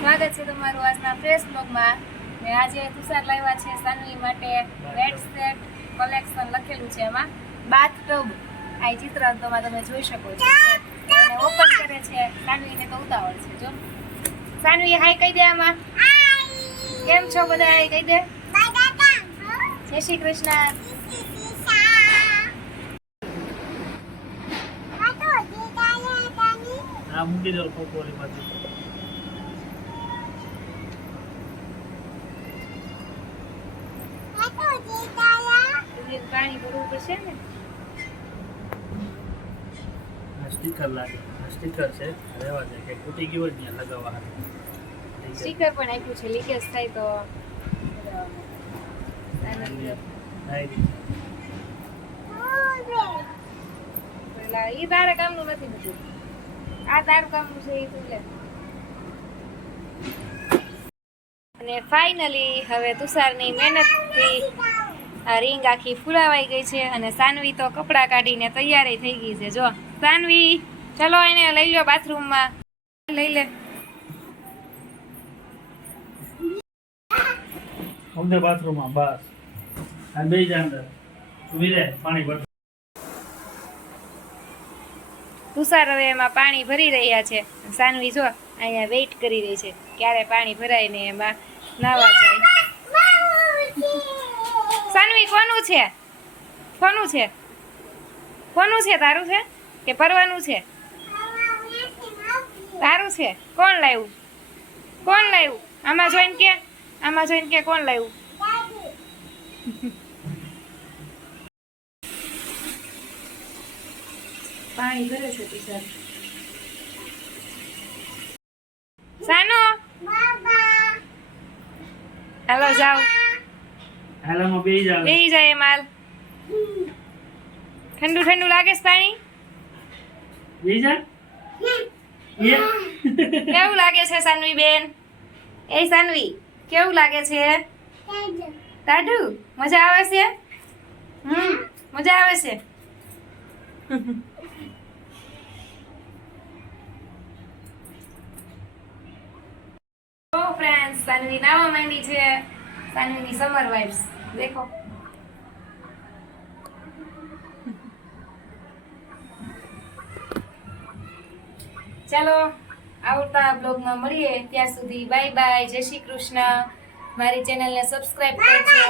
સ્વાગત છે તમારું આજના ફ્રેશ બ્લોગમાં. ને આજે તુષાર લાવ્યા છે સાનવી માટે રેડ સેટ કલેક્શન લખેલું છે, એમાં બાથ ટબ આ ચિત્રાંતોમાં તમે જોઈ શકો છો. એને ઓપન કરે છે. સાનવીને તો ઉતાવળ છે. જો સાનવી હાય કહી દે. આમાં કેમ છો બધા? હાય કહી દે. જય શ્રી કૃષ્ણ. મૂકી દો કોકોરી પાછી. પાણી ભરવું પડશે ને. સ્ટીકર લાગે, સ્ટીકર છે રહેવા દે કે તૂટી ગયું હોય ત્યાં લગાવવા હાથે. સ્ટીકર પણ આપ્યું છે, લીકેજ થાય તો એ તારા કામનું નથી બધું. આ તારું કામનું છે એ તું લે. અને ફાઇનલી હવે તુષારની મહેનતથી આ રીંગ આખી ફૂલાવાઈ ગઈ છે અને સાનવી તો કપડાં કાઢીને તૈયાર થઈ ગઈ છે. જો સાનવી, ચલો એને લઈ લો બાથરૂમમાં. લઈ લે. અમને બાથરૂમમાં બસ આ બે જ અંદર ઉભી રહે. પાણી ભર. તુષાર હવે એમાં પાણી ભરી રહ્યા છે. સાનવી જો અહીંયા વેઇટ કરી રહી છે ક્યારે પાણી ભરાય ને એમાં નાવા જાય. સાનવી કોનું છે? કોનું છે? કોનું છે? તારું છે કે ભરવાનું છે? તારું છે. કોણ લાવ્યું? કોણ લાવ્યું? આમાં જોઈને કે, આમાં જોઈને કે કોણ લાવ્યું? પાણી ભરે છે તુષાર. સાનો હાલો જાઓ. હાલામાં બેહી જાવ. બેહી જાય માલ. ઠંડુ ઠંડુ લાગે છે પાણી? બેહી જા. કેવું લાગે છે સાનવી બેન? એ સાનવી કેવું લાગે છે? ટાઢું. મજા આવે છે? મજા આવે છે. ફ્રેન્ડ્સ, સાનવી નાવા માંડી છે. સાનવીની સમર વાઇબ્સ દેખો. ચાલો આવતા બ્લોગમાં મળીએ. ત્યાં સુધી બાય બાય. જય શ્રી કૃષ્ણ. મારી ચેનલને સબસ્ક્રાઇબ કરજો.